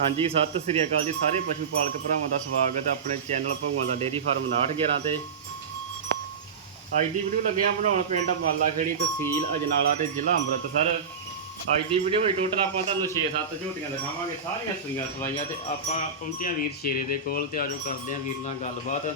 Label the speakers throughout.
Speaker 1: ਹਾਂਜੀ ਸਤਿ ਸ੍ਰੀ ਅਕਾਲ ਜੀ ਸਾਰੇ ਪਸ਼ੂ ਪਾਲਕ ਭਰਾਵਾਂ ਦਾ ਸਵਾਗਤ ਹੈ ਆਪਣੇ ਚੈਨਲ ਭਗਵਾਨ ਦਾ ਡੇਰੀ ਫਾਰਮ 911 ਤੇ। ਅੱਜ ਦੀ ਵੀਡੀਓ ਲੱਗਿਆ ਬਣਾਉਣ ਪਿੰਡ ਮਾਲਾ ਖੇੜੀ ਤਹਿਸੀਲ ਅਜਨਾਲਾ ਤੇ ਜ਼ਿਲ੍ਹਾ ਅੰਮ੍ਰਿਤਸਰ। ਅੱਜ ਦੀ ਵੀਡੀਓ ਵਿੱਚ ਟੋਟਲ ਆਪਾਂ ਤੁਹਾਨੂੰ 6-7 ਝੋਟੀਆਂ ਦਿਖਾਵਾਂਗੇ ਸਾਰੀਆਂ ਸੂਈਆਂ ਸਵਾਈਆਂ ਤੇ ਆਪਾਂ ਪਹੁੰਚਿਆ ਵੀਰ ਸ਼ੇਰੇ ਦੇ ਕੋਲ ਤੇ ਆਜੋ ਕਰਦੇ ਆਂ ਵੀਰ ਨਾਲ ਗੱਲਬਾਤ।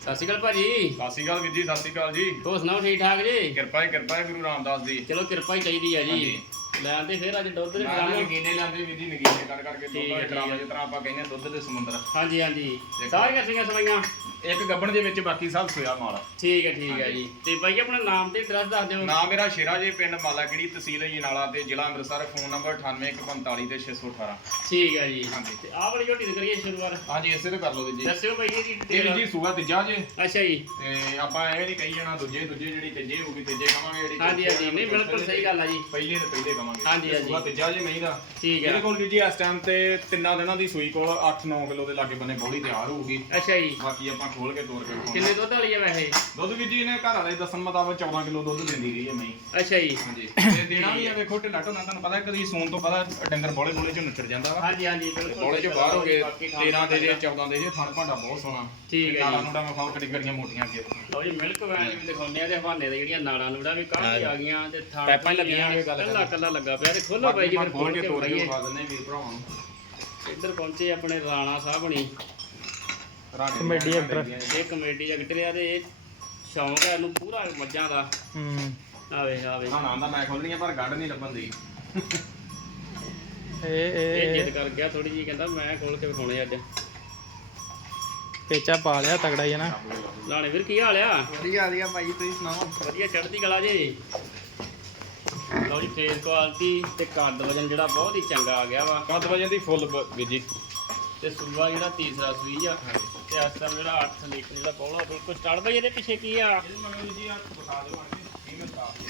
Speaker 1: ਸਤਿ ਸ਼੍ਰੀ ਅਕਾਲ ਭਾਜੀ।
Speaker 2: ਸਤਿ ਸ਼੍ਰੀ ਅਕਾਲ ਵੀਰ ਜੀ ਸਤਿ ਸ਼੍ਰੀ ਅਕਾਲ ਜੀ।
Speaker 1: ਹੋਰ ਸੁਣਾਓ ਠੀਕ ਠਾਕ ਜੀ?
Speaker 2: ਕਿਰਪਾ ਹੀ ਕਿਰਪਾ ਹੈ ਗੁਰੂ ਰਾਮਦਾਸ ਦੀ।
Speaker 1: ਚਲੋ ਕਿਰਪਾ ਹੀ ਚਾਹੀਦੀ ਹੈ ਜੀ। ਲੈਣ ਤੇ ਫਿਰ ਅੱਜ ਦੁੱਧ ਦੇ ਡਰਾਮੇ
Speaker 2: ਨਗੀਨੇ ਲੈਂਦੇ ਵੀਰ ਜੀ ਨਗੀਨੇ ਕਰ ਕਰਕੇ
Speaker 1: ਠੀਕ
Speaker 2: ਦੁੱਧ
Speaker 1: ਹੈ,
Speaker 2: ਦੇ ਡਰਾਮੇ ਜਿਸ ਤਰ੍ਹਾਂ ਆਪਾਂ ਕਹਿੰਦੇ ਦੁੱਧ ਦੇ ਸਮੁੰਦਰ।
Speaker 1: ਹਾਂਜੀ ਹਾਂਜੀ। ਸਾਰੀਆਂ ਸੂਈਆਂ ਸਵਾਈਆਂ।
Speaker 2: ਇੱਕ ਗੱਬਣ ਦੇ ਵਿੱਚ ਬਾਕੀ ਸਭ ਸੋਇਆ ਮਾਲ
Speaker 1: ਠੀਕ ਹੈ ਠੀਕ ਹੈ ਜੀ। ਤੇ ਬਾਈ ਆਪਣਾ ਨਾਮ ਤੇ ਐਡਰੈਸ ਦੱਸ ਦਿਓ।
Speaker 2: ਨਾਮ ਮੇਰਾ ਸ਼ੇਰਾ ਜੀ ਪਿੰਡ ਮਾਲਾਕਿੜੀ ਤਹਿਸੀਲ ਜਨਾਲਾ ਤੇ ਜ਼ਿਲ੍ਹਾ ਅੰਮ੍ਰਿਤਸਰ ਫੋਨ ਨੰਬਰ 9845 ਤੇ 618
Speaker 1: ਠੀਕ ਹੈ ਜੀ।
Speaker 2: ਹਾਂਜੀ।
Speaker 1: ਤੇ ਆਹ ਵਾਲੀ ਝੋਟੀ ਦੀ ਕਰੀਏ ਸ਼ੁਰੂਆਤ?
Speaker 2: ਹਾਂਜੀ ਇਸੇ ਤੇ ਕਰ ਲਓ ਜੀ।
Speaker 1: ਦੱਸਿਓ ਬਾਈ ਇਹਦੀ
Speaker 2: ਇਹ ਜੀ ਸੂਆ ਤੀਜਾ ਜੇ।
Speaker 1: ਅੱਛਾ ਜੀ।
Speaker 2: ਤੇ ਆਪਾਂ ਇਹ ਨਹੀਂ ਕਹੀ ਜਾਣਾ ਦੂਜੇ ਦੂਜੇ ਜਿਹੜੀ ਤੀਜੇ ਹੋਊਗੀ ਤੀਜੇ ਕਵਾਂਗੇ ਜਿਹੜੀ
Speaker 1: ਹਾਂਜੀ ਹਾਂਜੀ। ਨਹੀਂ ਬਿਲਕੁਲ ਸਹੀ ਗੱਲ ਆ ਜੀ।
Speaker 2: ਪਹਿਲੇ ਤੇ ਪਹਿਲੇ ਕਵਾਂਗੇ
Speaker 1: ਹਾਂਜੀ, ਹਾਂਜੀ।
Speaker 2: ਸੂਆ ਤੀਜਾ ਜੇ ਨਹੀਂ ਦਾ।
Speaker 1: ਠੀਕ ਹੈ
Speaker 2: ਇਹਦੇ ਕੋਲ ਜੀ ਇਸ ਟਾਈਮ ਤੇ ਤਿੰਨਾਂ ਦਿਨਾਂ ਦੀ ਸੂਈ ਕੋਲ 8-9 ਕਿਲੋ ਦੇ ਲਾਗੇ ਬੰਨੇ ਬੋਲੀ ਤਿਆਰ ਹੋਊਗੀ।
Speaker 1: ਅੱਛਾ ਜੀ।
Speaker 2: ਬਾਕੀ ਆਪਾਂ ਖੋਲ ਕੇ ਤੋੜ ਕੇ ਵਿਖਾਉਣਾ।
Speaker 1: ਕਿੰਨੇ ਦੁੱਧ ਵਾਲੀ ਹੈ ਵੈਸੇ?
Speaker 2: ਦੁੱਧ ਵੀ ਜੀ ਇਹਨੇ ਘਰ ਵਾਲੇ ਦੱਸਣ ਮੁਤਾਬਕ 14 ਕਿਲੋ ਦੁੱਧ ਦਿੰਦੀ ਰਹੀ ਹੈ ਮੈਂ
Speaker 1: ਅੱਛਾ ਜੀ।
Speaker 2: ਹਾਂਜੀ। ਤੇ ਦੇਣਾ ਵੀ ਆ ਵੇਖੋ ਢਿੱਲਾ ਢੋਣਾ ਤੁਹਾਨੂੰ ਪਤਾ ਕਦੀ ਸੂਣ ਤੋਂ ਪਹਿਲਾਂ ਡੰਗਰ ਬੋਲੇ ਬੋਲੇ ਚ ਨੁੱਚਰ ਜਾਂਦਾ ਵਾ।
Speaker 1: ਹਾਂਜੀ ਹਾਂਜੀ ਬਿਲਕੁਲ
Speaker 2: ਬੋਲੇ ਚ ਬਾਹਰ ਹੋ ਗਏ
Speaker 1: ਬਾਕੀ ਥਾਂ
Speaker 2: 13 ਦੇ ਜੇ 14 ਦੇ ਜੇ ਥਣ ਭਾਂਡਾ ਬਹੁਤ ਸੋਹਣਾ।
Speaker 1: ਠੀਕ ਹੈ
Speaker 2: ਨਾਲਾ
Speaker 1: ਜੀ।
Speaker 2: ਨੂੜਾ ਮੈਂ ਕੜੀ ਕੜੀਆਂ ਮੋਟੀਆਂ ਅੱਗੇ
Speaker 1: ਲਓ ਜੀ ਮਿਲਕ ਵੈਨ ਵੀ ਦਿਖਾਉਂਦੇ ਆ ਤੇ ਹਵਾਨੇ ਦੇ ਜਿਹੜੀਆਂ ਨਾੜਾਂ ਨੂੜਾਂ ਵੀ ਕਾਫੀ ਆ ਗਈਆਂ ਤੇ ਥਾਂ
Speaker 2: ਪੈਪਾਂ ਲੱਗੀਆਂ ਗੱਲ
Speaker 1: ਕੱਲਾ ਕੱਲਾ ਲੱਗਾ ਪਿਆ ਤੇ ਖੋਲੋ ਬਾਈ ਜੀ ਫਿਰ
Speaker 2: ਖੋਲ ਕੇ ਤੋੜ ਕੇ। ਵਿਖਾ ਦਿੰਦੇ ਵੀਰ ਭਰਾਵਾਂ ਨੂੰ।
Speaker 1: ਇੱਧਰ ਪਹੁੰਚੇ ਆਪਣੇ ਰਾਣਾ ਸਾਹਿਬ ਹਣੀ।
Speaker 3: Comedy actor.
Speaker 1: ਇਹ ਕਮੇਟੀ ਜਗਟ ਲਿਆ ਤੇ ਇਹ ਸ਼ੌਂਕ ਹੈ ਇਹਨੂੰ ਪੂਰਾ ਮੱਝਾਂ ਦਾ।
Speaker 3: ਹੂੰ।
Speaker 1: ਆਵੇ ਆਵੇ
Speaker 2: ਰਾਣਾ ਦਾ ਮੈਂ ਖੋਲਣੀਆਂ ਪਰ ਗੱਡ ਨਹੀਂ ਲੱਭਣ ਦੀ।
Speaker 3: ਇਹ
Speaker 1: ਇਹ
Speaker 3: ਇਹ।
Speaker 1: ਜਿੱਦ ਕਰ ਗਿਆ ਥੋੜੀ ਜੀ ਕਹਿੰਦਾ ਮੈਂ ਖੋਲ ਕੇ ਵਿਖਾਉਣੇ ਅੱਜ।
Speaker 3: ਪੇਚਾ ਪਾ ਲਿਆ ਤਗੜਾ ਹੀ ਹੈ ਨਾ।
Speaker 1: ਲਾਣੇ ਵੀਰ ਕੀ ਹਾਲ ਆ?
Speaker 3: ਵਧੀਆ ਵਧੀਆ ਭਾਈ ਤੁਸੀਂ ਸੁਣਾਓ?
Speaker 1: ਵਧੀਆ ਚੜ੍ਹਦੀ ਕਲਾ ਜੀ। ਲਓ ਜੀ ਫੇਸ ਕੁਆਲਿਟੀ ਤੇ ਕੱਦ ਵਜਨ ਜਿਹੜਾ ਬਹੁਤ ਹੀ ਚੰਗਾ ਆ ਗਿਆ ਵਾ।
Speaker 2: ਕੱਦ ਵਜਨ ਦੀ ਫੁੱਲ ਜੀ
Speaker 1: ਤੇ ਸੂਆ ਜਿਹੜਾ ਤੀਸਰਾ ਸੂਈ ਆ ਤੇ ਇਸ ਟਾਈਮ ਜਿਹੜਾ 8 ਲੀਟਰ ਜਿਹੜਾ ਪੌਲਾ ਬਿਲਕੁਲ ਸਟਾਰਟ ਬਈ ਇਹਦੇ ਪਿੱਛੇ ਕੀ ਆ?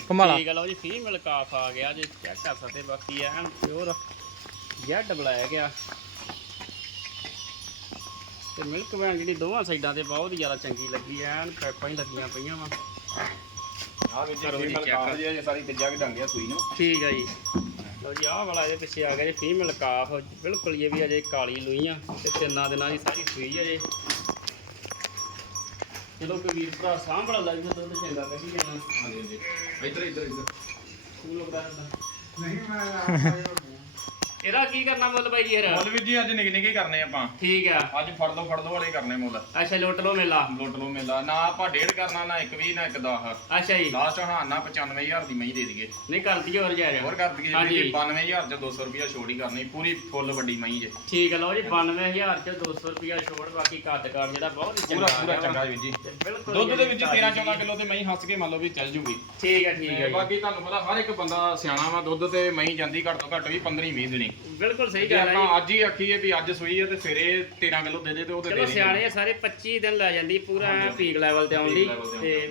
Speaker 3: ਕਮਾਲਾ।
Speaker 1: ਠੀਕ ਆ ਲਓ ਜੀ ਫੀਮੇਲ ਕਾਫ ਆ ਗਿਆ ਜੇ ਚੈੱਕ ਕਰ ਸਕਦੇ ਬਾਕੀ ਐਨ ਪਿਓਰ ਜੈਡ ਬੁਲਾਇਆ ਗਿਆ ਤੇ ਮਿਲਕ ਵੈਨ ਜਿਹੜੀ ਦੋਵਾਂ ਸਾਈਡਾਂ ਤੇ ਬਹੁਤ ਹੀ ਜ਼ਿਆਦਾ ਚੰਗੀ ਲੱਗੀ ਐਨ ਪੈਪਾਂ ਹੀ ਲੱਗੀਆਂ ਪਈਆਂ ਵਾ।
Speaker 2: ਆ ਵੀਰ ਜੀ
Speaker 1: ਕਰੋ ਜੀ
Speaker 2: ਫੀਮੇਲ। ਕਾਰ। ਜੀ ਸਾਰੀ ਤੀਜਾ ਕਿ ਡੰਗਿਆ ਸੂਈ ਨੂੰ।
Speaker 1: ਠੀਕ ਆ ਜੀ। ਲਓ ਜੀ ਆਹ ਵਾਲਾ ਇਹਦੇ ਪਿੱਛੇ ਆ ਗਿਆ ਜੀ ਫੀਮੇਲ ਕਾਫ ਬਿਲਕੁਲ ਇਹ ਵੀ ਅਜੇ ਕਾਲੀ ਲੋਈ ਆ ਤੇ ਤਿੰਨਾਂ ਦਿਨਾਂ ਦੀ ਸਾਰੀ ਸੂਈ ਆ ਜੇ। ਜਦੋਂ ਕੋਈ ਵੀਰ ਭਰਾ ਸਾਂਭਲਾ ਲੱਗ ਜਾਂਦਾ ਦੁੱਧ ਚੰਗਾ ਕੱਢੀ ਜਾਣਾ
Speaker 2: ਹਾਂਜੀ ਹਾਂਜੀ। ਇੱਧਰ ਇੱਧਰ ਇੱਧਰ।
Speaker 1: ਤੂੰ। ਲੋਕ ਦੱਸਦਾ ਇਹਦਾ ਕੀ ਕਰਨਾ ਮੁੱਲ ਬਾਈ ਜੀ ਯਾਰ
Speaker 2: ਮੁੱਲ ਵੀਰ ਜੀ ਅੱਜ ਨਿੱਕੇ ਨਿੱਕੇ ਕਰਨੇ ਆਪਾਂ।
Speaker 1: ਠੀਕ ਆ।
Speaker 2: ਅੱਜ ਫੜ ਦੋ ਫੜ ਦੋ ਵਾਲੇ ਕਰਨੇ ਮੁੱਲ।
Speaker 1: ਅੱਛਾ ਲੁੱਟ ਲੋ ਮੇਲਾ।
Speaker 2: ਲੁੱਟ ਲੋ ਮੇਲਾ। ਨਾ ਆਪਾਂ ਡੇਢ ਕਰਨਾ ਨਾ 120 ਨਾ 110
Speaker 1: ਅੱਛਾ ਜੀ।
Speaker 2: ਲਾਸਟ ਹਾਂ ਨਾ 95000 ਦੀ ਮਹੀਂ ਦੇ ਦਈਏ।
Speaker 1: ਨਹੀਂ ਕਰਦੀ ਹੋਰ ਜਾ
Speaker 2: ਹੋਰ ਕਰ ਦਈਏ। ਜੀ 92000 ਚ 200 ਰੁਪਿਆ ਛੋੜ ਹੀ ਕਰਨੀ ਪੂਰੀ ਫੁੱਲ ਵੱਡੀ ਮਹੀਂ ਜੇ।
Speaker 1: ਠੀਕ ਆ ਲਓ ਜੀ 92000 ਚ 200 ਰੁਪਿਆ ਛੋੜ ਬਾਕੀ ਕੱਦ ਕਾਰਡ ਜਿਹੜਾ ਬਹੁਤ ਹੀ ਚੰਗਾ
Speaker 2: ਪੂਰਾ
Speaker 1: ਵਾ।
Speaker 2: ਚੰਗਾ ਵੀਰ ਜੀ। ਦੁੱਧ ਦੇ ਵਿੱਚ
Speaker 1: ਜਿਹੜੀ
Speaker 2: 13 14 ਕਿਲੋ ਤੇ ਮਹੀਂ ਹੱਸ ਕੇ ਮੰਨ ਲਓ ਵੀ ਚੱਲ ਜੂਗੀ।
Speaker 1: ਠੀਕ ਆ ਠੀਕ ਆ
Speaker 2: ਬਾਕੀ ਤੁਹਾਨੂੰ ਪਤਾ ਹਰ ਇੱਕ ਬੰਦਾ ਸਿਆਣਾ ਵਾ ਦੁੱਧ ਤੇ ਮਹੀਂ ਜਾਂਦੀ ਘੱਟ ਤੋਂ ਘੱਟ ਵੀ 15 20 ਦੇਣੀ
Speaker 1: ਬਿਲਕੁਲ ਸਹੀ
Speaker 2: ਜੇ
Speaker 1: ਗੱਲ ਹੈ
Speaker 2: ਆਪਾਂ ਅੱਜ ਹੀ ਆਖੀਏ ਵੀ ਅੱਜ ਸੂਈ ਹੈ ਤੇ ਸਵੇਰੇ 13 ਕਿਲੋ ਦੇ ਦੇ ਤੇ ਉਹ ਤੇ
Speaker 1: ਚਲੋ
Speaker 2: ਦੇ।
Speaker 1: ਸਿਆਣੇ ਆ, ਸਾਰੇ 25 ਦਿਨ ਲੈ ਜਾਂਦੀ ਪੂਰਾ। ਪੀਕ ਲੈਵਲ ਤੇ ਆਉਣ ਲਈ
Speaker 2: ਤੇ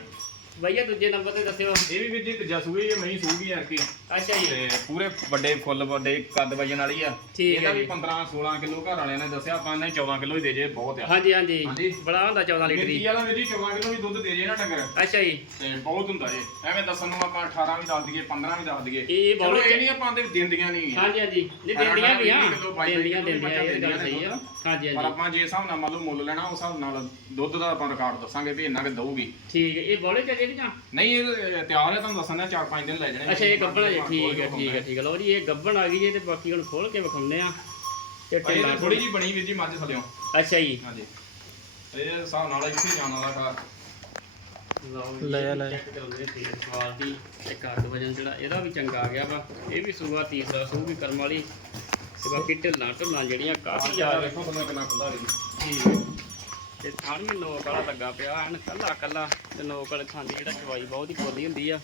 Speaker 1: ਭਈਆ ਦੂਜੇ ਨੰਬਰ ਤੇ ਦੱਸਿਓ।
Speaker 2: ਇਹ ਵੀ ਵੀਰ ਜੀ ਤੀਜਾ ਸੂਈ ਹੈ ਮਹੀਂ ਸੂਗੀ ਯਾਰ ਕੀ
Speaker 1: ਅੱਛਾ ਜੀ।
Speaker 2: ਤੇ ਪੂਰੇ ਵੱਡੇ ਫੁੱਲ ਵੱਡੇ ਕੱਦ ਵਜਨ ਵਾਲੀ ਆ।
Speaker 1: ਠੀਕ
Speaker 2: ਇਹਦਾ
Speaker 1: ਹੈ
Speaker 2: ਵੀ
Speaker 1: ਜੀ।
Speaker 2: 15 16 ਕਿਲੋ ਘਰ ਵਾਲਿਆਂ ਨੇ ਦੱਸਿਆ ਆਪਾਂ ਨੇ 14 ਕਿਲੋ ਹੀ ਦੇ ਜੇ ਬਹੁਤ ਆ।
Speaker 1: ਹਾਂਜੀ ਹਾਂਜੀ।
Speaker 2: ਹਾਂਜੀ।
Speaker 1: ਬੜਾ ਹੁੰਦਾ 14 ਲੀਟਰ
Speaker 2: ਮਿਰਗੀ
Speaker 1: ਹੀ
Speaker 2: ਵਾਲਾ ਵੀਰ ਜੀ 14 ਕਿਲੋ ਵੀ ਦੁੱਧ ਦੇ ਜੇ ਨਾ ਡੰਗਰ।
Speaker 1: ਅੱਛਾ ਜੀ।
Speaker 2: ਤੇ ਬਹੁਤ ਹੁੰਦਾ ਏ ਐਵੇਂ ਦੱਸਣ ਨੂੰ ਆਪਾਂ 18 ਵੀ ਦੱਸ ਦਈਏ 15 ਵੀ ਦੱਸ ਦਈਏ।
Speaker 1: ਇਹ
Speaker 2: ਚਲੋ
Speaker 1: ਬੌਲੇ
Speaker 2: ਇਹ ਨਹੀਂ ਆਪਾਂ ਦੇ ਦਿੰਦੀਆਂ ਨਹੀਂ
Speaker 1: ਹਾਂਜੀ ਹਾਂਜੀ। ਨਹੀਂ ਦਿੰਦੀਆਂ ਵੀ ਆ। ਦਿੰਦੀਆਂ ਦਿੰਦੀਆਂ ਇਹ ਗੱਲ ਸਹੀ ਆ। ਹਾਂਜੀ
Speaker 2: ਪਰ
Speaker 1: ਹਾਂਜੀ
Speaker 2: ਆਪਾਂ ਜੇ ਹਿਸਾਬ ਨਾਲ ਮੰਨ ਲਓ ਮੁੱਲ ਲੈਣਾ ਉਸ ਹਿਸਾਬ ਨਾਲ ਦੁੱਧ ਦਾ ਆਪਾਂ ਰਿਕਾਰਡ ਦੱਸਾਂਗੇ ਵੀ ਇੰਨਾ ਕਿ ਦਊਗੀ।
Speaker 1: ਠੀਕ ਹੈ ਇਹ ਬੌਲੇ ਚੱਲੇ ਕਿ ਜਾਂ।
Speaker 2: ਨਹੀਂ ਇਹ ਤਿਆਰ ਹੈ ਤੁਹਾਨੂੰ ਦੱਸਣਾ 4-5 ਦਿਨ ਲੈ ਜਾਣੇ।
Speaker 1: ਅੱਛਾ ਇਹ ਗੱਬਣ ਹੈ ਠੀਕ ਹੈ ਠੀਕ ਹੈ ਠੀਕ ਹੈ। ਲਓ ਜੀ ਇਹ ਗੱਬਣ ਆ ਗਈ ਜੇ ਤੇ ਬਾਕੀ ਹੁਣ ਖੋਲ ਕੇ ਵਿਖਾਉਂਦੇ ਆ ਤੇ ਢਿੱਲਾ
Speaker 2: ਥੋੜੀ ਜੀ ਬਣੀ ਵੀਰ ਜੀ ਮੱਝ ਥਲਿਓ।
Speaker 1: ਅੱਛਾ ਜੀ।
Speaker 2: ਹਾਂਜੀ। ਇਹ ਹਿਸਾਬ ਨਾਲ ਇੱਥੇ ਜਾਣ ਵਾਲਾ
Speaker 1: ਜੀ,
Speaker 3: ਲੈ ਲੈ।
Speaker 1: check ਕਰਾਉਂਦੇ ਫੇਰ ਕੁਆਲਿਟੀ ਤੇ ਕੱਦ ਵਜਨ ਜਿਹੜਾ ਇਹਦਾ ਵੀ ਚੰਗਾ ਆ ਗਿਆ ਵਾ। ਇਹ ਵੀ ਸੂਆ ਤੀਸਰਾ ਸੂ ਵੀ ਕਰਮ ਵਾਲੀ। ਤੇ ਬਾਕੀ ਢਿੱਲਾਂ ਢੁੱਲਾਂ ਜਿਹੜੀਆਂ ਕਾਫੀ
Speaker 2: ਆ ਦੇਖੋ ਬੰਦਾ ਕਿੰਨਾ ਖੁੱਲਾ ਰਹੀ
Speaker 1: ਠੀਕ ਹੈ। ਤੇ ਥਾਣ ਵੀ ਨੋਕ ਵਾਲਾ ਲੱਗਾ ਪਿਆ ਐਨ ਕੱਲਾ ਕੱਲਾ ਤੇ ਨੋਕ ਵਾਲੇ ਖਾਂਦੀ ਜਿਹੜਾ ਚਵਾਈ ਬਹੁਤ ਹੀ ਪੋਲੀ ਹੁੰਦੀ ਆ।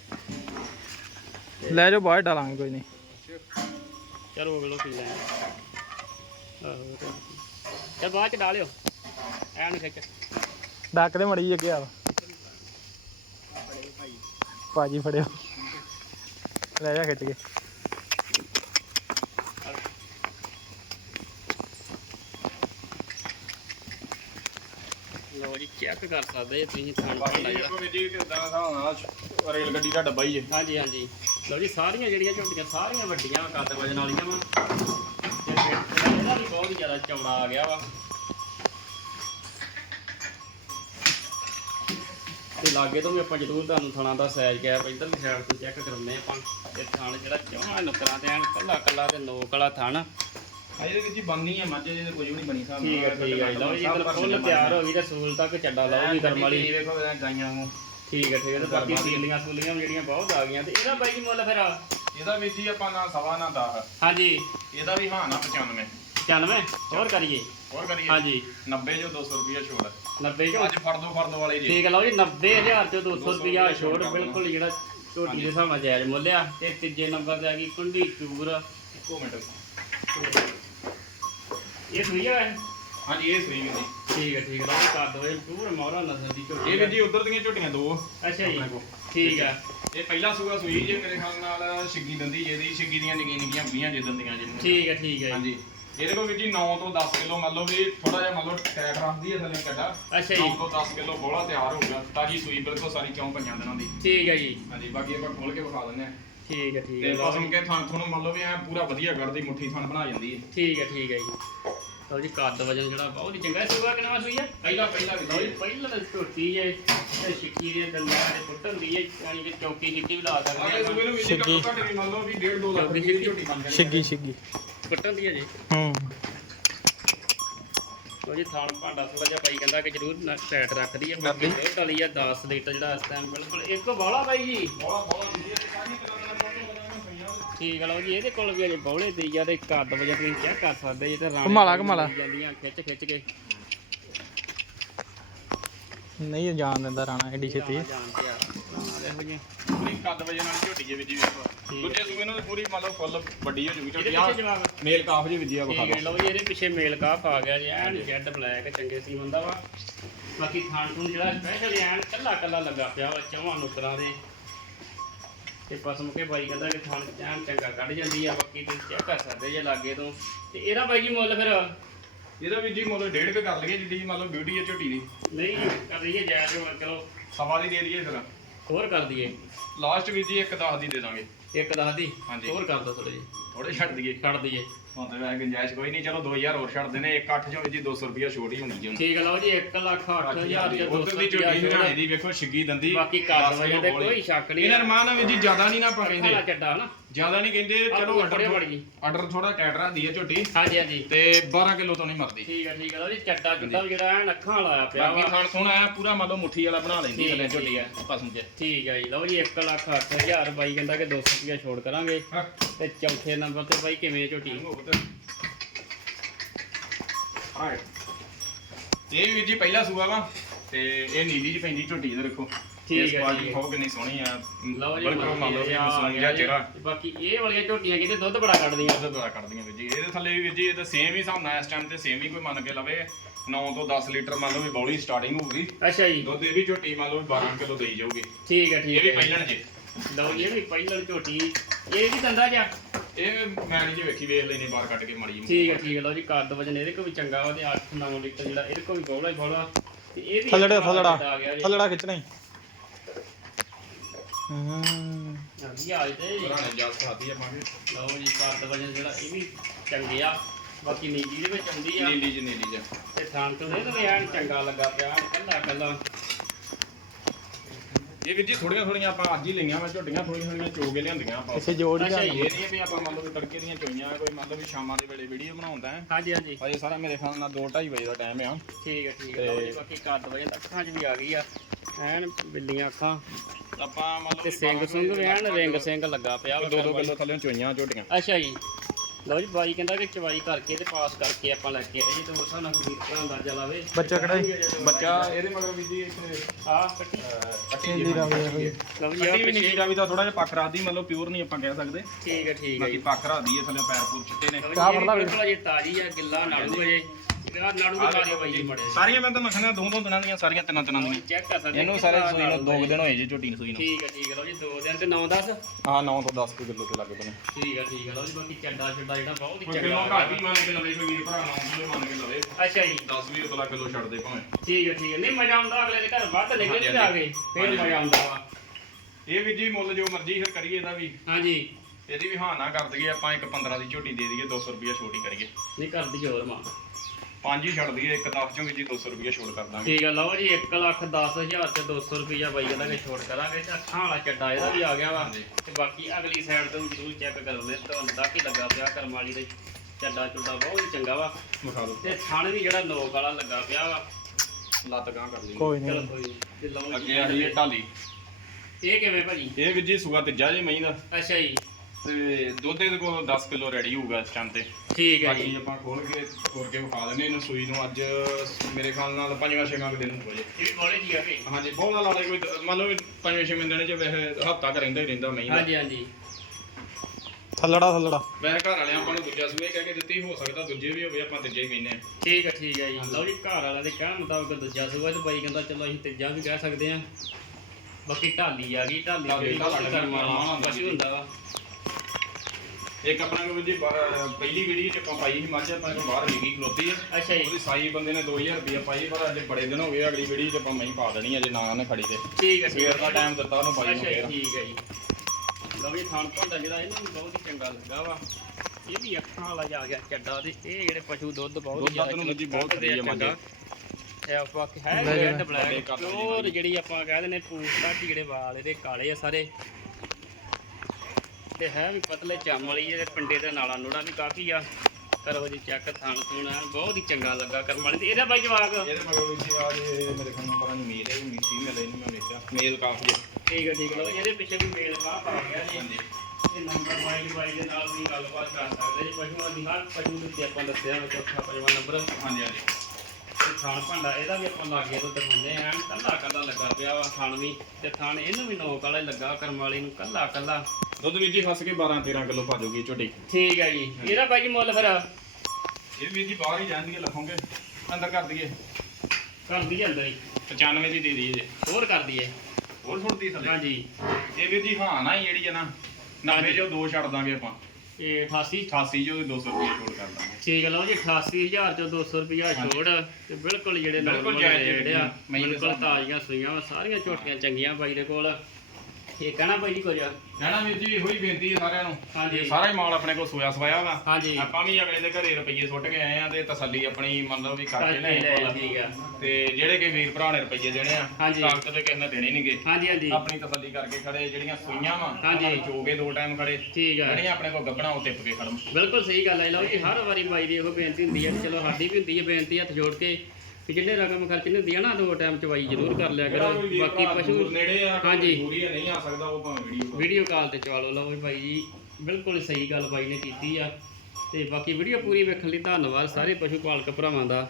Speaker 3: ਲੈ ਜਾਓ ਬਾਹਰ ਡਾਲਾਂਗੇ ਕੋਈ ਨਹੀਂ
Speaker 1: ਚਲੋ ਅਗਲੋ ਕੀ ਲੈਣਾ ਆਹੋ ਤੇ- ਚੱਲ ਬਾਅਦ ਚ ਡਾਲਿਓ ਐਨ ਖਿੱਚ।
Speaker 3: ਡੱਕ ਦੇ ਮੜੀ ਅੱਗੇ ਆ। ਭਾਜੀ ਫੜਿਓ। ਲੈ ਜਾ ਖਿੱਚ ਕੇ
Speaker 1: ਲਓ ਜੀ ਚੈੱਕ ਕਰ ਸਕਦੇ ਤੁਸੀਂ ਥਾਣ
Speaker 2: ਬਾਕੀ ਦੇਖੋ ਵੀਰ ਜੀ ਕਿਦਾਂ ਹਿਸਾਬ ਨਾਲ ਰੇਲ ਗੱਡੀ ਦਾ ਡੱਬਾ ਹੀ ਹੈ।
Speaker 1: ਹਾਂਜੀ ਹਾਂਜੀ। ਲਓ ਜੀ ਸਾਰੀਆਂ ਜਿਹੜੀਆਂ ਝੋਟੀਆਂ ਸਾਰੀਆਂ ਵੱਡੀਆਂ ਕੱਦ ਵਜਨ ਵਾਲੀਆਂ ਵਾ। ਤੇ ਚੌੜਾ ਆ ਗਿਆ ਵਾ। ਤੇ ਲਾਗੇ ਤੋਂ ਵੀ ਆਪਾਂ ਜ਼ਰੂਰ ਤੁਹਾਨੂੰ ਥਣਾ ਦਾ ਸਾਈਜ਼ ਪਹਿਲਾਂ ਵੀ ਸਾਈਡ ਤੋਂ ਚੈੱਕ ਕਰਾਉਂਦੇ ਆਪਾਂ। ਤੇ ਥਣ ਜਿਹੜਾ ਚੌਹਾਂ ਨੁਕਰਾਂ ਤੇ ਐਨ ਕੱਲਾ ਕੱਲਾ ਤੇ ਨੋਕ ਵਾਲਾ ਥਣ।
Speaker 2: ਇਹਦੇ ਵਿੱਚ ਹੀ ਬੰਨੀ ਹੈ ਮੱਝ ਜਿਹਦੇ ਕੁਝ ਵੀ ਨਹੀਂ ਬਣੀ ਸਾਹਿਬ
Speaker 1: ਠੀਕ ਹੈ ਠੀਕ ਹੈ ਲਓ ਜੀ ਇਧਰ ਫੁੱਲ ਤਿਆਰ ਹੋ ਗਈ ਤੇ ਸੂਲ ਤੱਕ ਚੱਡਾ ਲਾਉਗੀ ਕਰਮ ਵਾਲੀ।
Speaker 2: ਵੇਖੋ ਇਹ ਗਾਈਆਂ ਨੂੰ
Speaker 1: ਠੀਕ ਹੈ ਠੀਕ ਹੈ ਤੇ ਬਾਕੀ ਸੀਲੀਆਂ ਸੂਲੀਆਂ ਵੀ ਜਿਹੜੀਆਂ ਬਹੁਤ ਆ ਗਈਆਂ ਤੇ ਇਹਦਾ ਬਾਈ ਜੀ ਮੁੱਲ ਫਿਰ?
Speaker 2: ਇਹਦਾ ਵਿੱਚ ਹੀ ਆਪਾਂ ਨਾ ਸਵਾ ਨਾ 10
Speaker 1: ਹਾਂਜੀ।
Speaker 2: ਇਹਦਾ ਵੀ ਹਾਂ ਨਾ 95
Speaker 1: 95 ਹੋਰ ਕਰੀਏ।
Speaker 2: ਹੋਰ ਕਰੀਏ।
Speaker 1: ਹਾਂਜੀ।
Speaker 2: 90 ਜੋ 200 ਰੁਪਏ ਛੋੜ
Speaker 1: 90 ਚੋਂ?
Speaker 2: ਅੱਜ ਫੜਦੋ ਫੜਦੋ ਵਾਲੇ ਜੀ।
Speaker 1: ਠੀਕ ਹੈ ਲਓ ਜੀ 90000 ਚੋਂ 200 ਰੁਪਿਆ ਛੋੜ ਬਿਲਕੁਲ ਜਿਹੜਾ ਝੋਟੀ ਦੇ ਹਿਸਾਬ ਨਾਲ ਜਾਇਜ਼ ਮੁੱਲ ਆ। ਤੇ ਤੀਜੇ ਨੰਬਰ ਤੇ ਆ ਗਈ ਕੁੰਡੀ ਚੂਰ।
Speaker 2: ਇੱਕੋ ਮਿੰਟ।
Speaker 1: ਇਹ ਸਹੀ ਹੈ
Speaker 2: ਹਾਂਜੀ ਇਹ ਸਹੀ ਜੀ।
Speaker 1: ਠੀਕ ਹੈ ਠੀਕ ਹੈ ਲਓ ਜੀ ਕਰ ਦੋ ਇਹ। ਪੂਰ ਮੌਰਾ ਨਸਲ ਦੀ ਝੋਟੀ
Speaker 2: ਇਹ ਵੀ ਜੀ ਉਧਰ ਦੀਆਂ ਝੋਟੀਆਂ ਦੋ।
Speaker 1: ਅੱਛਾ ਜੀ ਠੀਕ ਹੈ
Speaker 2: ਇਹ ਪਹਿਲਾ ਸੂਆ ਸੂਈ ਜੇ ਮੇਰੇ ਖਿਆਲ ਨਾਲ ਛਿੱਗੀ ਦੰਦੀ ਜਿਹਦੀ ਛਿੱਗੀ ਦੀਆਂ ਨਿੱਕੀਆਂ ਨਿੱਕੀਆਂ ਵੀਆਂ ਜੇ ਦੰਦੀਆਂ ਜਿਹਨੂੰ
Speaker 1: ਠੀਕ ਹੈ ਠੀਕ ਹੈ ਜੀ।
Speaker 2: ਹਾਂਜੀ। ਇਹਦੇ ਕੋਲ ਵੀ ਜੀ 9 ਤੋਂ 10 ਕਿਲੋ ਮੰਨ ਲਓ ਵੀ ਥੋੜਾ ਜਿਹਾ ਮੰਨ ਲਓ ਟੈਟ ਰੱਖਦੀ ਹੈ ਥੱਲੇ ਕੱਡਾ
Speaker 1: ਅੱਛਾ
Speaker 2: 9
Speaker 1: ਜੀ
Speaker 2: ਤੋਂ 10 ਕਿਲੋ ਬੋਲਾ ਤਿਆਰ ਹੋ ਗਿਆ ਤਾਜੀ ਸੂਈ ਬਿਲਕੁਲ ਸਾਰੀ ਕਿਉਂ ਪੰਜਾਂ ਦਿਨਾਂ ਦੀ।
Speaker 1: ਠੀਕ ਹੈ ਜੀ।
Speaker 2: ਹਾਂਜੀ ਬਾਕੀ ਆਪਾਂ ਖੋਲ ਕੇ ਵਿਖਾ ਦਿੰਦੇ ਆ
Speaker 1: ਠੀਕ ਹੈ ਠੀਕ
Speaker 2: ਤੇ
Speaker 1: ਹੈ ਲਓ
Speaker 2: ਪਸਮ ਕੇ ਥਣ ਤੁਹਾਨੂੰ ਮੰਨ ਲਓ ਵੀ ਐ ਪੂਰਾ ਵਧੀਆ ਕੱਢਦੀ ਮੁੱਠੀ ਥਣ ਬਣਾ ਜਾਂਦੀ ਹੈ।
Speaker 1: ਠੀਕ ਹੈ ਠੀਕ ਹੈ ਜੀ। ਲਓ ਜੀ ਕੱਦ ਵਜਨ ਜਿਹੜਾ ਬਹੁਤ ਹੀ ਚੰਗਾ ਸੂਆ ਕਿੰਨਾ ਸੂਈ ਹੈ?
Speaker 2: ਪਹਿਲਾ ਪਹਿਲਾ ਵੀ
Speaker 1: ਲਓ ਜੀ ਪਹਿਲਾਂ ਤਾਂ ਝੋਟੀ ਹੈ ਤੇ ਛਿੱਕੀ ਦੀਆਂ ਦੰਦਾਂ ਦੇ ਪੁੱਟ ਹੁੰਦੀ ਹੈ ਯਾਨੀ ਕਿ ਚੌਕੀ ਛਿੱਕੀ ਵੀ ਲਾ ਸਕਦੇ
Speaker 2: ਅਗਲੇ ਸੂਬੇ ਨੂੰ ਵੀ ਜੀ। ਘੱਟੋ ਘੱਟ ਵੀ ਮੰਨ ਲਓ ਵੀ 1.5 2 ਲੱਖ ਰੁਪਏ ਦੀ ਝੋਟੀ ਬਣ ਜਾਣੀ
Speaker 3: ਛਿੱਗੀ ਛਿੱਗੀ
Speaker 1: ਪੁੱਟ ਹੁੰਦੀ ਹੈ ਜੀ।
Speaker 3: ਹੂੰ।
Speaker 1: ਲਓ ਜੀ ਥਾਣ ਭਾਂਡਾ ਥੋੜਾ ਜਿਹਾ ਬਾਈ ਕਹਿੰਦਾ ਕਿ ਜ਼ਰੂਰ ਨਾ ਟਾਈਟ ਰੱਖਦੀ ਹੈ ਬਾਕੀ। ਦੁੱਧ ਵਾਲੀ ਆ 10 ਲੀਟਰ ਜਿਹੜਾ ਇਸ ਟਾਈਮ ਬਿਲਕੁਲ ਇੱਕ ਬਾਲਾ ਬਾਈ ਜੀ।
Speaker 2: ਬੋਲਾ ਬੋਲਾ ਵਧੀਆ ਤਰ੍ਹਾਂ ਫੋਟੋਆਂ ਪਈਆਂ
Speaker 1: ਠੀਕ ਆ ਲਓ ਜੀ ਇਹਦੇ ਕੋਲ ਵੀ ਅਜੇ ਬੌਲੇ ਦੇਈ ਆ ਤੇ ਕੱਦ ਵਜੇ ਤੁਸੀਂ ਚੈੱਕ ਕਰ ਸਕਦੇ ਜੀ ਤੇ ਰਾਣੇ
Speaker 3: ਘੁਮਾ ਲਾ,
Speaker 1: ਬਾਈ
Speaker 3: ਘੁਮਾ ਲਾ।
Speaker 1: ਦੇਈ ਜਾਂਦੀਆਂ ਖਿੱਚ ਖਿੱਚ ਕੇ।
Speaker 3: ਨਹੀਂ ਜਾਣ ਦਿੰਦਾ ਰਾਣਾ ਐਡੀ ਛੇਤੀ।
Speaker 1: ਜਾਣ ਤੇ ਆ। ਨਾਲ ਇਹੋ ਜਿਹੇ
Speaker 2: ਪੂਰੀ ਕੱਦ ਵਜੇ ਨਾਲ ਝੋਟੀ ਜੇ ਵਿੱਚ ਵੀ ਵੇਖੋ
Speaker 1: ਠੀਕ
Speaker 2: ਦੂਜੇ ਸੂਬੇ ਨੂੰ ਤਾਂ ਪੂਰੀ ਮੰਨ ਲਓ ਫੁੱਲ ਵੱਡੀ ਹੋ ਜੂਗੀ
Speaker 1: ਇਹਦੇ
Speaker 2: ਝੋਟੀ
Speaker 1: ਪਿੱਛੇ ਜਵਾਬ
Speaker 2: ਮੇਲ ਕਾਫ ਜੀ ਵਿਦਿਆ ਵਿਖਾ
Speaker 1: ਠੀਕ ਹੈ ਲਓ ਜੀ ਇਹਦੇ ਪਿੱਛੇ ਮੇਲ ਕਾਫ ਆ ਗਿਆ ਜੀ ਐਨ ਜੈਡ ਬਲੈਕ ਚੰਗੇ ਸੀ ਹੁੰਦਾ ਵਾ। ਬਾਕੀ ਥਾਣ ਥੂਣ ਜਿਹੜਾ ਸਪੈਸ਼ਲ ਐਨ ਕੱਲਾ ਕੱਲਾ ਲੱਗਾ ਪਿਆ ਵਾ ਚੌਹਾਂ ਨੁਕਰਾਂ ਦੇ। ਤੇ ਪਸਮ ਕੇ ਬਾਈ ਕਹਿੰਦਾ ਕਿ ਥਾਣ ਐਨ ਚੰਗਾ ਕੱਢ ਜਾਂਦੀ ਆ ਬਾਕੀ ਤੁਸੀਂ ਚੈੱਕ ਕਰ ਸਕਦੇ ਜੇ ਲਾਗੇ ਤੋਂ। ਤੇ ਇਹਦਾ ਬਾਈ ਜੀ ਮੁੱਲ ਫਿਰ?
Speaker 2: ਇਹਦਾ ਵੀ ਜੀ ਮੁੱਲ ਡੇਢ ਕੁ ਕਰ ਲਈਏ ਜਿੱਡੀ ਮੰਨ ਲਓ ਬਿਊਟੀ ਹੈ ਝੋਟੀ ਦੀ।
Speaker 1: ਨਹੀਂ ਕਰ ਲਈਏ ਜਾਇਜ਼ ਹੋ ਚਲੋ।
Speaker 2: ਸਵਾ ਦੀ ਦੇ ਦਈਏ ਫਿਰ।
Speaker 1: ਹੋਰ ਕਰ ਦਈਏ।
Speaker 2: ਲਾਸਟ ਵੀ ਜੀ ਇੱਕ 10 ਦੀ ਦੇ ਦਾਂਗੇ।
Speaker 1: ਇੱਕ ਦੱਸ ਦੀ?
Speaker 2: ਹਾਂਜੀ।
Speaker 1: ਹੋਰ ਕਰ ਦੋ ਥੋੜੇ ਜੀ
Speaker 2: ਥੋੜੇ ਛੱਡ ਦਈਏ
Speaker 1: ਛੱਡ ਦਈਏ।
Speaker 2: ਹੁਣ ਤਾਂ ਵੈਸੇ ਗੁੰਜਾਇਸ਼ ਕੋਈ ਨਹੀਂ ਚਲੋ 2000 ਹੋਰ ਛੱਡ ਦੇਣੇ ਇੱਕ 8 ਚੋਂ ਜੀ 200 ਰੁਪਿਆ ਛੋਟ ਹੀ ਹੋਣੀ ਜੀ ਹੁਣ।
Speaker 1: ਠੀਕ ਲਓ ਜੀ 1 ਲੱਖ 8000 ਤੇ
Speaker 2: ਉਧਰ ਦੀ ਝੋਟੀ ਹਰਿਆਣੇ ਦੀ ਵੇਖੋ ਛਿੱਗੀ ਦੰਦੀ
Speaker 1: ਬਾਕੀ ਕਰ ਵਜੇ ਤੇ ਕੋਈ ਸ਼ੱਕ ਨਹੀਂ
Speaker 2: ਇਹਨਾਂ ਰਮਾਨ ਵੀ ਜੀ ਜ਼ਿਆਦਾ ਨਹੀਂ ਨਾ ਕਹਿੰਦੇ।
Speaker 1: ਚੱਡਾ ਹਨਾ?
Speaker 2: ਜ਼ਿਆਦਾ ਨਹੀਂ ਕਹਿੰਦੇ ਚਲੋ ਆਰਡਰ
Speaker 1: ਬੜੀ
Speaker 2: ਆਰਡਰ ਥੋੜਾ ਟਾਈਟ ਰੱਖਦੀ ਹੈ ਝੋਟੀ।
Speaker 1: ਹਾਂਜੀ ਹਾਂਜੀ।
Speaker 2: ਤੇ 12 ਕਿਲੋ ਤੋਂ ਨਹੀਂ ਮਰਦੀ।
Speaker 1: ਠੀਕ ਹੈ ਠੀਕ ਹੈ ਜੀ ਚੱਡਾ ਚੁੱਡਾ ਜਿਹੜਾ ਐਨ ਅੱਖਾਂ ਵਾਲਾ ਪਿਆ
Speaker 2: ਬਾਕੀ ਖਾਣ ਸੋਹਣਾ ਆ ਪੂਰਾ ਮੰਨ ਲਓ ਮੁੱਠੀ ਵਾਲਾ ਬਣਾ ਲੈਂਦੀ ਹੈ ਝੋਟੀ ਆ ਪਸਮ ਚ।
Speaker 1: ਠੀਕ ਹੈ ਜੀ ਲਓ ਜੀ 1 ਲੱਖ 8000 ਬਾਈ ਕਹਿੰਦਾ ਕਿ 200 ਰੁਪਇਆ ਛੋੜ ਕਰਾਂਗੇ। ਤੇ ਚੌਥੇ ਨੰਬਰ ਤੇ ਬਾਈ ਕਿਵੇਂ ਝੋਟੀ?
Speaker 2: ਇਹ ਵੀ ਜੀ ਪਹਿਲਾ ਸੂਆ ਵਾ ਤੇ ਇਹ ਨੀਲੀ ਜੀ ਪੈਂਦੀ ਝੋਟੀ ਇਹਦੇ
Speaker 1: ਠੀਕ
Speaker 2: ਇਸ
Speaker 1: ਹੈ,
Speaker 2: ਕੁਆਲਿਟੀ
Speaker 1: ਠੀਕ ਹੈ।
Speaker 2: ਹੋ ਕਿੰਨੀ ਸੋਹਣੀ ਆ।
Speaker 1: ਲਓ ਜੀ
Speaker 2: ਬਿਲਕੁਲ ਮੰਨ ਲਓ ਵੀ ਮਸੂਮ ਜਿਹਾ ਚਿਹਰਾ
Speaker 1: ਬਾਕੀ ਇਹ ਵਾਲੀਆਂ ਝੋਟੀਆਂ ਕਿਤੇ ਦੁੱਧ ਬੜਾ ਕੱਢਦੀਆਂ।
Speaker 2: ਇਹਦਾ ਬੜਾ ਕੱਢਦੀਆਂ ਵੀ ਜੀ। ਇਹਦੇ ਥੱਲੇ ਵੀ ਜੀ ਇਹ ਤਾਂ ਸੇਮ ਹੀ ਹਿਸਾਬ ਨਾਲ ਇਸ ਟਾਈਮ ਤੇ ਸੇਮ ਹੀ ਕੋਈ ਮੰਨ ਕੇ ਲਵੇ। 9 ਤੋਂ 10 ਲੀਟਰ ਮੰਨ ਲਓ ਵੀ ਬੌਲੀ ਸਟਾਰਟਿੰਗ ਹੋਊਗੀ।
Speaker 1: ਅੱਛਾ ਜੀ।
Speaker 2: ਦੁੱਧ ਇਹ ਵੀ ਝੋਟੀ ਮੰਨ ਲਓ ਵੀ 12 ਕਿਲੋ ਦੇਈ ਜਾਊਗੀ।
Speaker 1: ਠੀਕ ਹੈ
Speaker 2: ਇਹ
Speaker 1: ਠੀਕ
Speaker 2: ਵੀ
Speaker 1: ਹੈ।
Speaker 2: ਪਹਿਲਣ ਜੀ।
Speaker 1: ਲਓ ਜੀ ਇਹ ਵੀ ਪਹਿਲਣ ਝੋਟੀ। ਇਹ ਵੀ ਦੰਦਾ ਜਾ
Speaker 2: ਇਹ ਮੈਂ ਜੀ ਵੇਖੀ ਵੇਖ ਲੈਨੇ ਬਾਹਰ ਕੱਢ ਕੇ ਮਾੜੀ ਜਿਹੀ।
Speaker 1: ਠੀਕ ਹੈ ਠੀਕ ਹੈ। ਲਓ ਜੀ ਕੱਦ ਵਜਨ ਇਹਦੇ ਕੋ ਵੀ ਚੰਗਾ ਵਾ ਤੇ 8-9 ਲੀਟਰ ਜਿਹੜਾ ਇਹਦੇ ਕੋ ਵੀ ਬੋਲਾ ਹੀ ਬੋਲਾ। ਤੇ ਇਹ ਵੀ
Speaker 3: ਥੱਲੜਾ ਥੱਲੜਾ।
Speaker 1: ਆ ਗਿਆ ਜੀ।
Speaker 3: ਥੱਲੜਾ ਖਿੱਚਣਾ ਹੀ। ਹੂੰ।
Speaker 1: ਹਾਂਜੀ ਆ ਤੇ
Speaker 2: ਪੁਰਾਣੇ ਜਾਤ ਖਾਦੀ ਆ ਮਾਂਗੇ
Speaker 1: ਲਓ ਜੀ ਕੱਦ ਵਜਨ ਜਿਹੜਾ ਇਹ ਵੀ ਚੰਗੇ ਆ। ਬਾਕੀ ਨੀਲੀ ਦੇ ਵਿੱਚ ਆਉਂਦੀ ਆ।
Speaker 2: ਨੀਲੀ ਜੀ ਨੀਲੀ ਜੀ।
Speaker 1: ਤੇ ਥਾਂ ਤੋਂ ਇਹਨੂੰ ਵੀ ਐਨ ਚੰਗਾ ਲੱਗਾ ਪਿਆ ਕੱਲਾ ਕੱਲਾ
Speaker 2: ਇਹ ਵੀ ਜੀ ਥੋੜੀਆਂ ਥੋੜੀਆਂ ਆਪਾਂ ਅੱਜ ਹੀ ਲਈਆਂ ਵਾ ਝੋਟੀਆਂ ਥੋੜੀਆਂ ਥੋੜੀਆਂ ਚੋ ਕੇ ਲਿਆਂਦੀਆਂ ਆਪਾਂ।
Speaker 3: ਇਸੇ ਜੋੜ
Speaker 1: ਅੱਛਾ
Speaker 3: ਹੀ
Speaker 1: ਜੀ।
Speaker 2: ਇਹ ਨਹੀਂ ਵੀ ਆਪਾਂ ਮੰਨ ਲਓ ਵੀ ਤੜਕੇ ਦੀਆਂ ਚੋਈਆਂ ਕੋਈ ਮੰਨ ਲਓ ਵੀ ਸ਼ਾਮਾਂ ਦੇ ਵੇਲੇ ਵੀਡੀਓ ਬਣਾਉਂਦਾ ਹੈ।
Speaker 1: ਹਾਂਜੀ ਹਾਂਜੀ।
Speaker 2: ਅਜੇ ਸਾਰਾ ਮੇਰੇ ਖਿਆਲ ਨਾਲ 2:30 ਵਜੇ ਦਾ ਟਾਈਮ ਆ।
Speaker 1: ਠੀਕ ਹੈ ਠੀਕ ਹੈ। ਬਾਕੀ ਕੱਦ ਵਜਨ ਅੱਖਾਂ 'ਚ ਵੀ ਆ ਗਈ ਆ। ਐਨ ਬਿੱਲੀਆਂ ਅੱਖਾਂ।
Speaker 2: ਆਪਾਂ ਮੰਨ ਲਓ
Speaker 1: ਤੇ ਸਿੰਘ ਸੁੰਗ
Speaker 2: ਕਿਲੋ
Speaker 1: ਰਿੰਗ ਸਿੰਘ ਲੱਗਾ ਪਿਆ ਵਾ
Speaker 2: ਦੋ ਦੋ ਕਿਲੋ ਥੱਲੇ ਚੋਈਆਂ ਝੋਟੀਆਂ।
Speaker 1: ਅੱਛਾ ਜੀ। ਲਓ ਜੀ ਬਾਈ ਕਹਿੰਦਾ ਕਿ ਚਵਾਈ ਕਰਕੇ ਤੇ ਪਾਸ ਕਰਕੇ ਆਪਾਂ ਲੈ ਕੇ ਆਏ ਤੇ ਉਸ ਹਿਸਾਬ ਨਾਲ ਕੋਈ ਵੀਰ ਅੰਦਾਜ਼ਾ ਲਾਵੇ।
Speaker 3: ਬੱਚਾ ਕਿਹੜਾ ਜੀ?
Speaker 2: ਬੱਚਾ ਇਹਦੇ ਮਗਰ ਵੀ ਜੀ ਇੱਥੇ
Speaker 1: ਆ ਕੱਟੀ
Speaker 2: ਕੱਟੀ
Speaker 3: ਕੋਈ।
Speaker 1: ਲਓ ਜੀ ਆ
Speaker 2: ਕੱਟੀ ਵੀ
Speaker 1: ਪਿੱਛੇ।
Speaker 2: ਨੀਲੀ ਰਾਵੀ ਦਾ ਥੋੜਾ ਜਿਹਾ ਪੱਕ ਰਾਦੀ ਮਤਲਬ ਪਿਓਰ ਨਹੀਂ ਆਪਾਂ ਕਹਿ ਸਕਦੇ।
Speaker 1: ਠੀਕ ਹੈ ਠੀਕ ਹੈ
Speaker 2: ਬਾਕੀ
Speaker 1: ਜੀ।
Speaker 2: ਪੱਕ ਰਾਦੀ ਹੈ ਥੱਲੇ ਪੈਰ ਪੂਰ ਚਿੱਟੇ ਨੇ।
Speaker 1: ਜੀ
Speaker 3: ਫੜਦਾ ਵੀ।
Speaker 1: ਬਿਲਕੁਲ ਅਜੇ ਤਾਜ਼ੀ ਆ ਗਿੱਲਾ ਨਾੜੂ ਅਜੇ। ਨਾੜੂ ਜੀ। ਮੜੇ
Speaker 2: ਸਾਰੀਆਂ ਮੈਂ ਤੁਹਾਨੂੰ ਕਹਿੰਦਾ ਦੋ ਦੋ ਦਿਨਾਂ ਦੀਆਂ ਸਾਰੀਆਂ ਤਿੰਨਾਂ ਤਿੰਨਾਂ ਦੀਆਂ।
Speaker 1: ਚੈੱਕ ਕਰ ਸਕਦੇ
Speaker 2: ਇਹਨੂੰ ਸਾਰੇ ਸੂਈ ਨੂੰ ਦੋ ਕੁ ਦਿਨ ਹੋਏ ਜੀ ਝੋਟੀ ਨੂੰ ਸੂਈ ਨੂੰ।
Speaker 1: ਠੀਕ ਹੈ ਠੀਕ ਹੈ ਲਓ ਜੀ 2 ਦਿਨ ਤੇ 9 10
Speaker 2: ਹਾਂ 9 ਤੋਂ 10 ਕਿਲੋ ਤੇ ਲੱਗੇ ਬਣੇ
Speaker 1: ਠੀਕ ਹੈ ਠੀਕ ਹੈ ਲਓ ਜੀ ਬਾਕੀ ਚੱਡਾ ਛੱਡਾ ਜਿਹੜਾ ਬਹੁਤ ਹੀ ਚੰਗਾ
Speaker 2: ਕਿਲੋ
Speaker 1: ਆ।
Speaker 2: ਘੱਟ ਹੀ ਮੰਨ ਕੇ ਲਵੇ ਕੋਈ ਵੀਰ ਭਰਾ 9 ਕਿਲੋ ਮੰਨ ਕੇ ਲਵੇ।
Speaker 1: ਅੱਛਾ ਜੀ।
Speaker 2: 10 20 ਰੁਪਏ ਕਿਲੋ ਛੱਡ ਦੇ ਭਾਵੇਂ।
Speaker 1: ਠੀਕ ਹੈ ਠੀਕ ਹੈ। ਨਹੀਂ ਮਜ਼ਾ ਆਉਂਦਾ ਅਗਲੇ ਦੇ ਘਰ ਵੱਧ ਨਿਕਲ ਕੇ ਆ ਗਏ। ਫਿਰ
Speaker 2: ਹਾਂਜੀ।
Speaker 1: ਮਜ਼ਾ ਆਉਂਦਾ ਵਾ।
Speaker 2: ਇਹ ਵੀ ਜੀ ਮੁੱਲ ਜੋ ਮਰਜ਼ੀ ਫਿਰ ਕਰੀਏ ਇਹਦਾ ਵੀ।
Speaker 1: ਹਾਂਜੀ।
Speaker 2: ਇਹਦੀ ਵੀ ਹਾਂ ਨਾ ਕਰ ਦਈਏ ਆਪਾਂ ਇੱਕ 15 ਦੀ ਝੋਟੀ ਦੇ ਦਈਏ 200 ਰੁਪਏ ਛੋਟ ਕਰੀਏ।
Speaker 1: ਨਹੀਂ ਕਰਦੀ ਹੋਰ ਮਾਂ।
Speaker 2: ਪੰਜ ਹੀ ਛੱਡ ਦਈਏ ਇੱਕ 10 ਚੋਂ ਵੀ ਜੀ 200 ਰੁਪਏ ਛੋਟ ਕਰ ਦਾਂਗੇ।
Speaker 1: ਠੀਕ ਆ ਲਓ ਜੀ 1 ਲੱਖ 10000 ਤੇ 200 ਰੁਪਈਆ ਬਾਈ ਕਹਿੰਦਾ ਕਿ ਛੋਟ ਕਰਾਂਗੇ ਤੇ ਅੱਖਾਂ ਵਾਲਾ ਚੱਡਾ ਇਹਦਾ ਵੀ ਆ ਗਿਆ ਵਾ। ਤੇ ਬਾਕੀ ਅਗਲੀ ਸਾਈਡ ਤੋਂ ਜ਼ਰੂਰ ਚੈੱਕ ਕਰੋ ਨੇ ਤੁਹਾਨੂੰ ਦਾ ਕੀ ਲੱਗਾ ਪਿਆ ਕਰਮ ਵਾਲੀ ਦੇ ਚੱਡਾ ਚੁੱਡਾ ਬਹੁਤ ਹੀ ਚੰਗਾ ਵਾ।
Speaker 2: ਵਿਖਾ ਦਿਓ।
Speaker 1: ਤੇ ਥਣ ਵੀ ਜਿਹੜਾ ਲੋਕ ਵਾਲਾ ਲੱਗਾ ਪਿਆ ਵਾ
Speaker 2: ਲੱਤ ਗਾਂ ਕਰ ਲਈ।
Speaker 3: ਕੋਈ
Speaker 1: ਚਲੋ
Speaker 3: ਨਹੀਂ
Speaker 1: ਕੋਈ। ਤੇ ਲਓ
Speaker 2: ਅੱਗੇ ਆ ਰਹੀ ਹੈ ਢਾਲੀ
Speaker 1: ਇਹ ਕਿਵੇਂ ਭਾਜੀ?
Speaker 2: ਇਹ ਵੀ ਜੀ ਸੂਆ ਤੀਜਾ ਜੀ ਮਹੀਂ ਦਾ
Speaker 1: ਅੱਛਾ ਜੀ।
Speaker 2: ਤੇ ਦੁੱਧ ਇਹਦੇ ਕੋਲ 10 ਕਿਲੋ ਰੈਡੀ ਹੋਊਗਾ ਇਸ ਟਾਈਮ ਤੇ।
Speaker 1: ਠੀਕ ਹੈ ਜੀ।
Speaker 2: ਆਪਾਂ ਖੋਲ ਕੇ ਖੋਲ ਕੇ ਵਿਖਾ ਦਿੰਦੇ ਇਹਨੂੰ ਸੂਈ ਨੂੰ। ਅੱਜ ਮੇਰੇ ਖਿਆਲ ਨਾਲ ਪੰਜਵਾਂ ਛੇਵਾਂ ਕੁ ਦਿਨ ਹੋ। ਜੇ
Speaker 1: ਇਹ ਵੀ ਬੋਲੇ ਜੀ ਆ ਕੇ।
Speaker 2: ਹਾਂਜੀ ਬਹੁਤ ਨਾਲ ਲਾਲੇ ਕੋਈ ਦ- ਮੰਨ ਲਓ ਵੀ ਪੰਜਵੇਂ ਛੇਵੇਂ ਦਿਨ ਚ ਵੈਸੇ ਹਫਤਾ ਕ ਰਹਿੰਦਾ ਹੀ ਰਹਿੰਦਾ ਮਹੀਂ ਦਾ
Speaker 1: ਹਾਂਜੀ ਹਾਂਜੀ।
Speaker 3: ਥੱਲੜਾ ਥੱਲੜਾ।
Speaker 2: ਵੈਸੇ ਘਰ ਵਾਲਿਆਂ ਆਪਾਂ ਨੂੰ ਦੂਜਾ ਸੂਏ ਕਹਿ ਕੇ ਦਿੱਤੀ ਹੋ ਸਕਦਾ ਦੂਜੇ ਵੀ ਹੋਵੇ ਆਪਾਂ ਤੀਜੇ ਹੀ ਕਹਿੰਦੇ ਆ
Speaker 1: ਠੀਕ ਹੈ ਠੀਕ ਹੈ ਜੀ। ਲਓ ਜੀ ਘਰ ਵਾਲਿਆਂ ਦੇ ਕਹਿਣ ਮੁਤਾਬਕ ਦੱਸਿਆ ਸੀਗਾ ਤੇ ਬਾਈ ਕਹਿੰਦਾ ਚਲੋ ਅਸੀਂ ਤੀਜਾ ਵੀ ਕਹਿ ਸਕਦੇ ਆ ਬਾਕੀ ਢਾਲੀ ਆ ਗਈ ਢਾਲੀ
Speaker 2: ਢਾਲੀ, ਢਾਲੀ
Speaker 1: ਕਰਮ ਵਾਲਾ
Speaker 2: ਹੁੰਦਾ
Speaker 1: ਵਾ।
Speaker 2: ਇੱਕ ਆਪਣਾ ਕੋਲ ਜੀ ਬਾ- ਪਹਿਲੀ ਵੀਡੀਓ ਚ ਆਪਾਂ ਪਾਈ ਸੀ ਮੱਝ ਆਪਾਂ ਕੋਲ ਬਾਹਰ ਵਿਕੀ ਖਲੋਤੀ ਆ।
Speaker 1: ਅੱਛਾ ਜੀ।
Speaker 2: ਉਹਦੀ ਸਾਈ ਬੰਦੇ ਨੇ 2000 ਰੁਪਏ ਪਾਈ ਪਰ ਅੱਜ ਬੜੇ ਦਿਨ ਹੋ ਗਏ ਅਗਲੀ ਵੀਡੀਓ ਚ ਆਪਾਂ ਮਹੀਂ ਪਾ ਦੇਣੀ ਆ ਜੇ ਨਾ ਉਹਨੇ ਖੜੀ ਤੇ।
Speaker 1: ਠੀਕ ਹੈ
Speaker 2: ਸਵੇਰ
Speaker 1: ਹੈ
Speaker 2: ਦਾ ਟਾਈਮ ਦਿੱਤਾ ਉਹਨੂੰ ਬਾਈ ਨੂੰ
Speaker 1: ਅੱਛਾ ਜੀ,
Speaker 2: ਫੇਰ।
Speaker 1: ਠੀਕ ਹੈ ਜੀ। ਲਓ ਜੀ ਥਣ ਜਿਹੜਾ ਇਹਨੂੰ ਵੀ ਬਹੁਤ ਹੀ ਚੰਗਾ ਲੱਗਾ ਵਾ। ਇਹ ਵੀ ਅੱਖਾਂ ਵਾਲਾ ਜਾ ਗਿਆ ਚੱਡਾ ਤੇ। ਇਹ ਜਿਹੜੇ ਪਸ਼ੂ ਦੁੱਧ ਬਹੁਤ
Speaker 2: ਦੁੱਧ
Speaker 1: ਜ਼ਿਆਦਾ
Speaker 2: ਨੂੰ ਜੀ ਬਹੁਤ
Speaker 1: ਕੱਢਦੇ ਆ
Speaker 2: ਵਧੀਆ ਮੱਝ।
Speaker 1: ਚੰਗਾ। ਇਹ ਆਪਾਂ ਹੈ ਰੈੱਡ। ਬਲੈਕ
Speaker 2: ਦੀ
Speaker 1: ਪਿਓਰ। ਜਿਹੜੀ ਆਪਾਂ ਕਹਿੰਦੇ ਨੇ ਪੂਸਟਾ ਜਿਹੜੇ ਵਾਲ ਇਹਦੇ ਕਾਲੇ ਆ ਸਾਰੇ। ਤੇ ਹੈ ਵੀ ਪਤਲੇ ਚਮ ਵਾਲੀ ਇਹਦੇ ਪਿੰਡੇ ਦੇ ਨਾਲਾਂ ਨੂੜਾ ਵੀ ਕਾਫੀ ਆ। ਕਰੋ ਜੀ ਚੈੱਕ ਥਣ ਥੂਣ ਬਹੁਤ ਹੀ ਚੰਗਾ ਲੱਗਾ ਕਰਮ ਵਾਲੀ। ਤੇ ਇਹਦਾ ਬਾਈ ਜਵਾਕ?
Speaker 2: ਇਹਦੇ ਮਗਰ ਵੀ ਸੀ ਆ ਜੇ ਮੇਰੇ ਨਾਲ ਪਰਾਂ ਮੇਲ ਹੈ ਮਿੱਟੀ ਮਿਲੇ ਇਹਨੂੰ ਮੈਂ ਵੇਖਿਆ। ਮੇਲ ਕਾਫੀ ਹੈ
Speaker 1: ਠੀਕ ਹੈ ਠੀਕ ਹੈ ਇਹਦੇ ਪਿੱਛੇ ਵੀ ਮੇਲ ਕਾਫ ਆ ਗਿਆ ਜੀ। ਇਹ ਨੰਬਰ ਬਾਈ ਬਾਈ ਦੇ ਨਾਲ ਵੀ ਗੱਲਬਾਤ ਕਰ ਸਕਦੇ ਜੀ। ਪਸ਼ੂਆਂ ਦੀ ਹਰ ਪਸ਼ੂ ਦੇ ਆਪਾਂ ਦੱਸਿਆ ਚੌਥਾ ਪੰਜਵਾਂ ਨੰਬਰ।
Speaker 2: ਹਾਂਜੀ ਹਾਂਜੀ।
Speaker 1: ਥਾਣ ਭਾਂਡਾ ਇਹਦਾ ਵੀ ਆਪਾਂ ਲਾਗੇ ਤੋਂ ਦਿਖਾਉਂਦੇ ਆਂ ਕੱਲਾ ਕੱਲਾ ਲੱਗਾ ਪਿਆ ਵਾ ਥਾਣ ਵੀ ਤੇ ਥਾਣ ਇਹਨੂੰ ਵੀ ਨੋਕ ਵਾਲਾ ਹੀ ਲੱਗਾ ਕਰਮ ਵਾਲੀ ਨੂੰ ਕੱਲਾ ਕੱਲਾ।
Speaker 2: ਦੁੱਧ ਵੀ ਜੀ ਫਸ ਕੇ 12 13 ਕਿਲੋ ਪਾ ਜਾਊਗੀ ਝੋਟੀ।
Speaker 1: ਠੀਕ ਹੈ ਜੀ। ਇਹਦਾ ਬਾਈ ਜੀ ਮੁੱਲ ਫਿਰ?
Speaker 2: ਇਹ ਵੀ ਜੀ ਬਾਹਰ ਹੀ ਜਾਂਦੀ ਹੈ ਲਖੋਗੇ ਅੰਦਰ ਕਰ ਦਈਏ।
Speaker 1: ਕਰ ਦਈਏ ਅੰਦਰ ਹੀ।
Speaker 2: 95 ਦੀ ਦੇ ਦਈਏ ਜੇ।
Speaker 1: ਹੋਰ ਕਰ ਦਈਏ।
Speaker 2: ਹੋਰ ਛੁੱਟਦੀ ਥੱਲੇ।
Speaker 1: ਹਾਂਜੀ।
Speaker 2: ਇਹ ਵੀ ਜੀ ਹਾਂ ਨਾ ਹੀ ਜਿਹੜੀ ਹੈ ਨਾ 90 ਜੋ ਦੋ ਛੱਡ ਦਾਂਗੇ ਆਪਾਂ।
Speaker 1: ਇਹ 88
Speaker 2: 88 ਜੋ 200 ਰੁਪਏ ਛੋੜ ਕਰ ਦਾਂਗੇ
Speaker 1: ਠੀਕ ਲਓ ਜੀ 88000 ਚੋਂ 200 ਰੁਪਿਆ ਛੋੜ ਤੇ ਬਿਲਕੁਲ ਜਿਹੜੇ
Speaker 2: ਬਿਲਕੁਲ ਜਾਇਜ਼
Speaker 1: ਰੇਟ ਆ ਬਿਲਕੁਲ। ਤਾਜ਼ੀਆਂ ਸੂਈਆਂ ਵਾ ਸਾਰੀਆਂ ਝੋਟੀਆਂ ਚੰਗੀਆਂ ਬਾਈ ਦੇ ਕੋਲ। ਇਹ ਕਹਿਣਾ ਬਾਈ ਜੀ ਕੁਝ।
Speaker 2: ਕਹਿਣਾ ਵੀਰ ਜੀ ਇਹੋ ਹੀ ਬੇਨਤੀ ਹੈ ਸਾਰਿਆਂ ਨੂੰ।
Speaker 1: ਹਾਂਜੀ।
Speaker 2: ਇਹ ਸਾਰਾ ਹੀ ਮਾਲ ਆਪਣੇ ਕੋਲ ਸੋਇਆ ਸਵਾਇਆ ਵਾ।
Speaker 1: ਹਾਂਜੀ।
Speaker 2: ਆਪਾਂ ਵੀ ਅਗਲੇ ਦੇ ਘਰੇ ਰੁਪਈਏ ਸੁੱਟ ਕੇ ਆਏ ਆ ਤੇ ਤਸੱਲੀ ਆਪਣੀ ਮੰਨ ਲਓ ਵੀ ਕਰਕੇ ਲੈ
Speaker 1: ਲੈ
Speaker 2: ਆਏ
Speaker 1: ਠੀਕ ਆ।
Speaker 2: ਤੇ ਜਿਹੜੇ ਕਿ ਵੀਰ ਭਰਾ ਨੇ ਰੁਪਈਏ ਦੇਣੇ ਆ
Speaker 1: ਹਾਂਜੀ।
Speaker 2: ਤਾਕਤ ਤੇ ਕਿਸੇ ਨੇ ਦੇਣੇ ਨਹੀਂਗੇ
Speaker 1: ਹਾਂਜੀ ਹਾਂਜੀ।
Speaker 2: ਆਪਣੀ ਤਸੱਲੀ ਕਰਕੇ ਖੜੇ ਜਿਹੜੀਆਂ ਸੂਈਆਂ ਵਾ
Speaker 1: ਹਾਂਜੀ।
Speaker 2: ਚੋਗੇ ਦੋ ਟਾਈਮ ਖੜੇ
Speaker 1: ਠੀਕ ਆ।
Speaker 2: ਜਿਹੜੀਆਂ ਆਪਣੇ ਕੋਲ ਗੱਬਣਾ ਉਹ ਟਿੱਪ ਕੇ ਖੜਮ
Speaker 1: ਬਿਲਕੁਲ ਸਹੀ ਗੱਲ ਹੈ ਲਓ ਜੀ ਹਰ ਵਾਰੀ ਬਾਈ ਦੀ ਇਹੋ ਬੇਨਤੀ ਹੁੰਦੀ ਹੈ ਚਲੋ ਸਾਡੀ ਵੀ ਹੁੰਦੀ ਹੈ ਬੇਨਤੀ ਹੱਥ ਜੋੜ ਕੇ। ਕਿ ਜਿੰਨੇ ਰਕਮ ਖਰਚਣੀ ਹੁੰਦੀ ਹੈ ਨਾ ਦੋ ਟਾਈਮ ਚਵਾਈ ਜ਼ਰੂਰ ਕਰ ਲਿਆ ਕਰੋ। ਬਾਕੀ ਪਸ਼ੂ
Speaker 2: ਨੇੜੇ ਆ
Speaker 1: ਹਾਂਜੀ।
Speaker 2: ਦੂਰੀ ਆ ਨਹੀਂ ਆ ਸਕਦਾ ਉਹ ਭਾਵੇਂ ਵੀਡੀਓ
Speaker 1: ਵੀਡੀਓ ਕਾਲ ਤੇ ਚਵਾ ਲਓ। ਲਓ ਬਾਈ ਜੀ ਬਿਲਕੁਲ ਸਹੀ ਗੱਲ ਬਾਈ ਨੇ ਕੀਤੀ ਆ। ਤੇ ਬਾਕੀ ਵੀਡੀਓ ਪੂਰੀ ਵੇਖਣ ਲਈ ਧੰਨਵਾਦ ਸਾਰੇ ਪਸ਼ੂ ਪਾਲਕ ਭਰਾਵਾਂ ਦਾ।